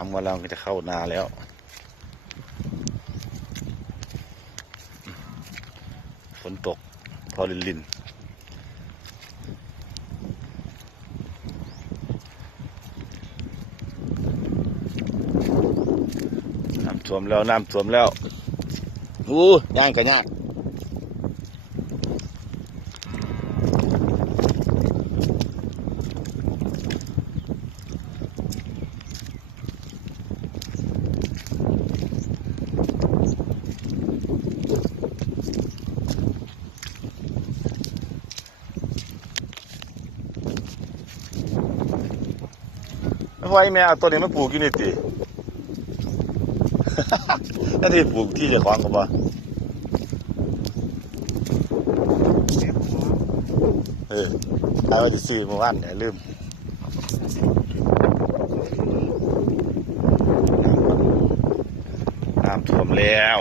น้ำกำลังจะเข้านาแล้วฝนตกพอลินน้ำท่วมแล้วย่างกันยากไม่ไหวแม่เอาตัวนี้มาปลูกกินนี่ติ นั่นที่ปลูกที่จะคล้องกับว่าเอาไปซื้อเมื่อวานเนี่ยลืมน้ำท่วมแล้ว